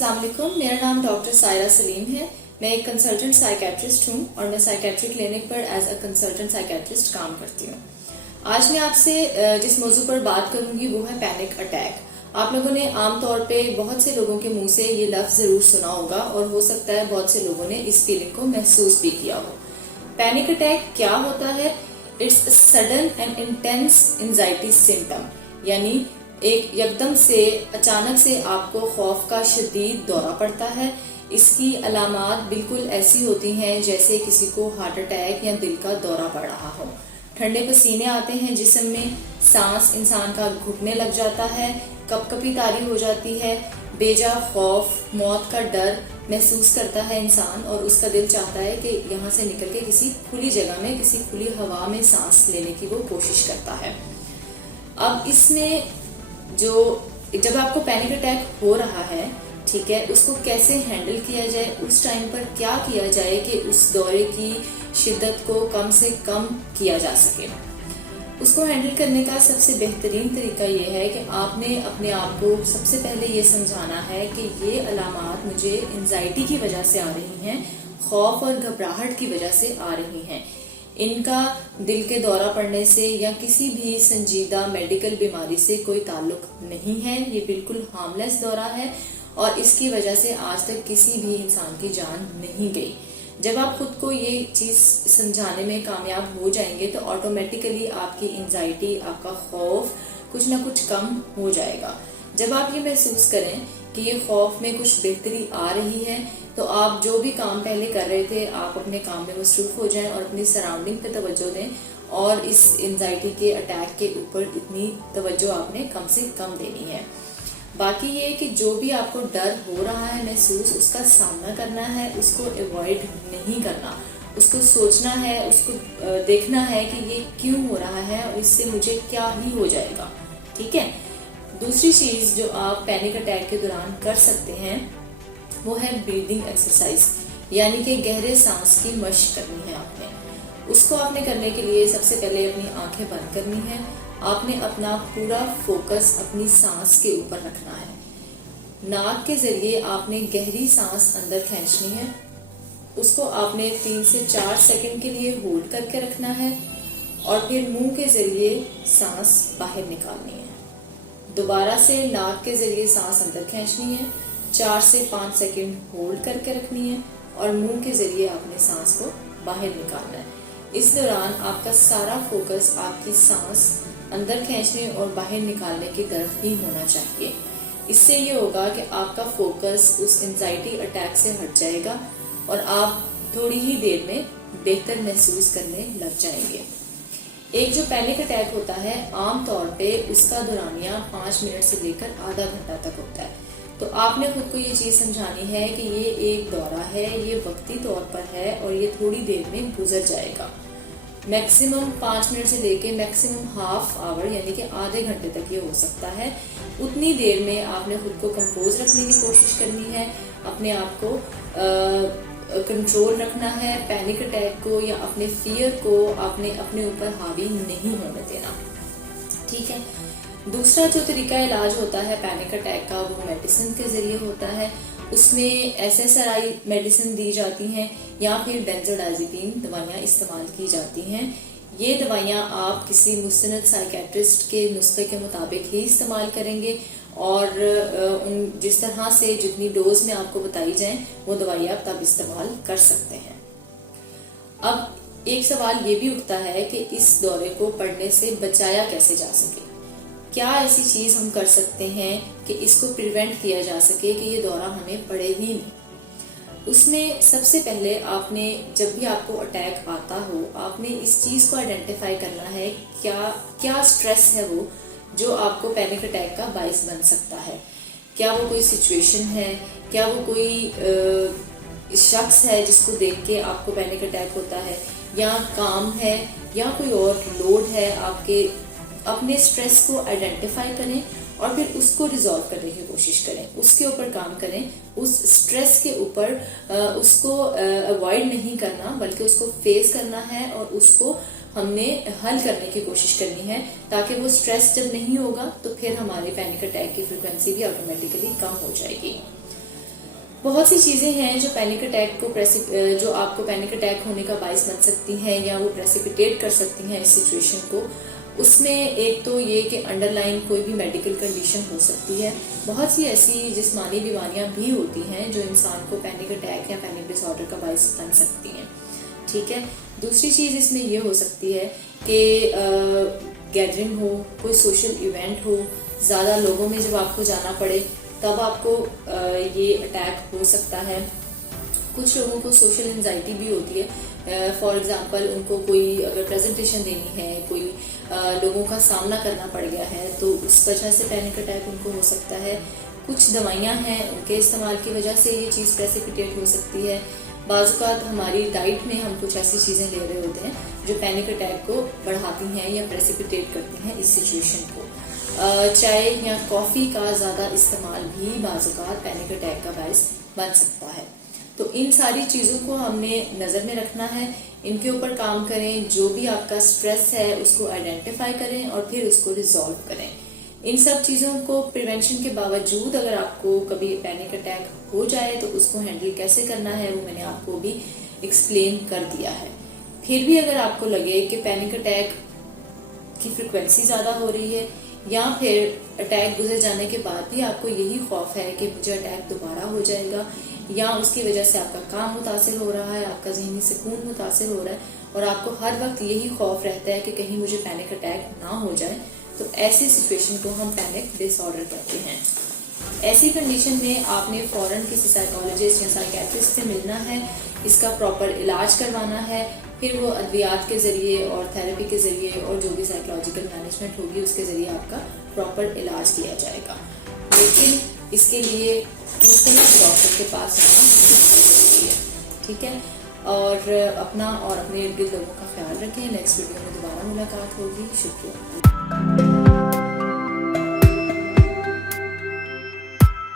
अस्सलाम वालेकुम। मेरा नाम डॉक्टर सायरा सलीम है। मैं एक कंसल्टेंट साइकेट्रिस्ट हूँ और मैं साइकेट्री क्लिनिक पर एज अ कंसल्टेंट साइकेट्रिस्ट काम करती हूँ। आज मैं आपसे जिस मौजू पर बात करूंगी वो है पैनिक अटैक। आप लोगों ने आमतौर पे बहुत से लोगों के मुंह से ये लफ्ज जरूर सुना होगा और हो सकता है बहुत से लोगों ने इस फीलिंग को महसूस भी किया हो। पैनिक अटैक क्या होता है? It's sudden and intense anxiety symptom, यानी एक यकदम से अचानक से आपको खौफ का शदीद दौरा पड़ता है। इसकी अलामात बिल्कुल ऐसी होती हैं जैसे किसी को हार्ट अटैक या दिल का दौरा पड़ रहा हो। ठंडे पसीने आते हैं जिस्म में, सांस इंसान का घुटने लग जाता है, कपकपी तारी हो जाती है, बेजा खौफ, मौत का डर महसूस करता है इंसान और उसका दिल चाहता है कि यहाँ से निकल के किसी खुली जगह में, किसी खुली हवा में सांस लेने की वो कोशिश करता है। अब इसमें जब आपको पैनिक अटैक हो रहा है, ठीक है, उसको कैसे हैंडल किया जाए, उस टाइम पर क्या किया जाए कि उस दौरे की शिद्दत को कम से कम किया जा सके। उसको हैंडल करने का सबसे बेहतरीन तरीका ये है कि आपने अपने आप को सबसे पहले ये समझाना है कि ये अलामात मुझे एंजाइटी की वजह से आ रही हैं, खौफ और घबराहट की वजह से आ रही हैं। इनका दिल के दौरा पड़ने से या किसी भी संजीदा मेडिकल बीमारी से कोई ताल्लुक नहीं है। ये बिल्कुल हार्मलेस दौरा है और इसकी वजह से आज तक किसी भी इंसान की जान नहीं गई। जब आप खुद को ये चीज समझाने में कामयाब हो जाएंगे तो ऑटोमेटिकली आपकी एंजाइटी, आपका खौफ कुछ ना कुछ कम हो जाएगा। जब आप ये महसूस करें कि ये खौफ में कुछ बेहतरी आ रही है तो आप जो भी काम पहले कर रहे थे आप अपने काम में मसरूफ हो जाएं और अपनी सराउंडिंग पे तवज्जो दें और इस एंजाइटी के अटैक के ऊपर इतनी तवज्जो आपने कम से कम देनी है। बाकी ये कि जो भी आपको डर हो रहा है महसूस, उसका सामना करना है, उसको अवॉइड नहीं करना, उसको सोचना है, उसको देखना है कि ये क्यों हो रहा है और इससे मुझे क्या ही हो जाएगा। ठीक है। दूसरी चीज जो आप पैनिक अटैक के दौरान कर सकते हैं वो है ब्रीदिंग एक्सरसाइज, यानी कि गहरे सांस की मशक करनी है आपने। उसको आपने करने के लिए सबसे पहले अपनी आंखें बंद करनी है। आपने अपना पूरा फोकस अपनी सांस के ऊपर रखना है। नाक के जरिए आपने गहरी सांस अंदर खींचनी है। उसको आपने 3 से 4 सेकंड के लिए होल्ड करके रखना है और फिर मुंह के जरिए सांस बाहर निकालनी है। दोबारा से नाक के जरिए सांस अंदर खींचनी है, 4 से 5 सेकंड होल्ड करके रखनी है और मुंह के जरिए आपने सांस को बाहर निकालना है। इस दौरान आपका सारा फोकस आपकी सांस अंदर खींचने और बाहर निकालने की तरफ ही होना चाहिए। इससे ये होगा कि आपका फोकस उस एंजाइटी अटैक से हट जाएगा और आप थोड़ी ही देर में बेहतर महसूस करने लग जाएंगे। एक जो पैनिक अटैक होता है आमतौर पे उसका दौरानिया 5 मिनट से लेकर आधा घंटा तक होता है। तो आपने खुद को ये चीज समझानी है कि ये एक दौरा है, ये वक्ती तौर पर है और ये थोड़ी देर में गुजर जाएगा। मैक्सिमम 5 मिनट से लेके मैक्सिमम हाफ आवर यानी कि आधे घंटे तक ये हो सकता है। उतनी देर में आपने खुद को कंपोज रखने की कोशिश करनी है, अपने आप को कंट्रोल रखना है। पैनिक अटैक को या अपने फियर को आपने अपने ऊपर हावी नहीं होने देना। ठीक है। दूसरा जो तरीका इलाज होता है पैनिक अटैक का वो मेडिसिन के जरिए होता है। उसमें SSRI मेडिसिन दी जाती हैं या फिर बेंजोडाइजिपीन दवाइयाँ इस्तेमाल की जाती हैं। ये दवाइयाँ आप किसी मुस्तनद साइकेट्रिस्ट के नुस्खे के मुताबिक ही इस्तेमाल करेंगे और जिस तरह से जितनी डोज में आपको बताई जाए वो दवाई आप तब इस्तेमाल कर सकते हैं। अब एक सवाल ये भी उठता है कि इस दौरे को पड़ने से बचाया कैसे जा सके। क्या ऐसी चीज हम कर सकते हैं कि इसको प्रिवेंट किया जा सके कि ये दौरा हमें पड़े ही नहीं। उसमें सबसे पहले आपने जब भी आपको अटैक आता हो आपने इस चीज को आइडेंटिफाई करना है क्या स्ट्रेस है वो जो आपको पैनिक अटैक का बाइस बन सकता है। क्या वो कोई सिचुएशन है, क्या वो कोई शख्स है जिसको देख के आपको पैनिक अटैक होता है, या काम है या कोई और लोड है आपके। अपने स्ट्रेस को आइडेंटिफाई करें और फिर उसको रिजॉल्व करने की कोशिश करें, उसके ऊपर काम करें। उस स्ट्रेस के ऊपर उसको अवॉइड नहीं करना बल्कि उसको फेस करना है और उसको हमने हल करने की कोशिश करनी है ताकि वो स्ट्रेस जब नहीं होगा तो फिर हमारे पैनिक अटैक की फ्रिक्वेंसी भी ऑटोमेटिकली कम हो जाएगी। بہت سی چیزیں ہیں جو پینک اٹیک کو جو آپ کو پینک اٹیک ہونے کا باعث بن سکتی ہیں یا وہ پریسیپیٹیٹ کر سکتی ہیں اس سچویشن کو. اس میں ایک تو یہ کہ انڈر لائن کوئی بھی میڈیکل کنڈیشن ہو سکتی ہے. بہت سی ایسی جسمانی بیماریاں بھی ہوتی ہیں جو انسان کو پینک اٹیک یا پینک ڈس آرڈر کا باعث بن سکتی ہیں. ٹھیک ہے. دوسری چیز اس میں یہ ہو سکتی ہے کہ گیدرنگ ہو, کوئی سوشل ایونٹ ہو, زیادہ لوگوں میں جب آپ کو جانا پڑے تب آپ کو یہ اٹیک ہو سکتا ہے. کچھ لوگوں کو سوشل انزائٹی بھی ہوتی ہے. فار ایگزامپل ان کو کوئی اگر پریزنٹیشن دینی ہے, کوئی لوگوں کا سامنا کرنا پڑ گیا ہے تو اس وجہ سے پینک اٹیک ان کو ہو سکتا ہے. کچھ دوائیاں ہیں ان کے استعمال کی وجہ سے یہ چیز پریسیپیٹیٹ ہو سکتی ہے. بعض اوقات ہماری ڈائٹ میں ہم کچھ ایسی چیزیں لے رہے ہوتے ہیں جو پینک اٹیک کو بڑھاتی ہیں یا پریسیپیٹیٹ کرتی ہیں اس سچویشن کو. چائے یا کافی کا زیادہ استعمال بھی بعض اوقات پینک اٹیک کا باعث بن سکتا ہے. تو ان ساری چیزوں کو ہم نے نظر میں رکھنا ہے, ان کے اوپر کام کریں. جو بھی آپ کا سٹریس ہے اس کو آئیڈینٹیفائی کریں اور پھر اس کو ریزالو کریں. ان سب چیزوں کو پریونشن کے باوجود اگر آپ کو کبھی پینک اٹیک ہو جائے تو اس کو ہینڈل کیسے کرنا ہے وہ میں نے آپ کو بھی ایکسپلین کر دیا ہے. پھر بھی اگر آپ کو لگے کہ پینک اٹیک کی فریکوینسی زیادہ ہو رہی ہے یا پھر اٹیک گزر جانے کے بعد بھی آپ کو یہی خوف ہے کہ مجھے اٹیک دوبارہ ہو جائے گا یا اس کی وجہ سے آپ کا کام متاثر ہو رہا ہے, آپ کا ذہنی سکون متاثر ہو رہا ہے اور آپ کو ہر وقت یہی خوف رہتا ہے کہ کہیں مجھے پینک اٹیک نہ ہو جائے, تو ایسی سچویشن کو ہم پینک ڈس آرڈر کہتے ہیں. ایسی کنڈیشن میں آپ نے فوراً کسی سائیکالوجسٹ یا سائیکیٹرسٹ سے ملنا ہے, اس کا پراپر علاج کروانا ہے. پھر وہ ادویات کے ذریعے اور تھراپی کے ذریعے اور جو بھی سائیکولوجیکل مینجمنٹ ہوگی اس کے ذریعے آپ کا پراپر علاج کیا جائے گا. لیکن اس کے لیے مختلف ڈاکٹر کے پاس جانا ضروری ہے. ٹھیک ہے. اور اپنا اور اپنے ارد گرد لوگوں کا خیال رکھیں. نیکسٹ ویڈیو میں دوبارہ ملاقات ہوگی. شکریہ.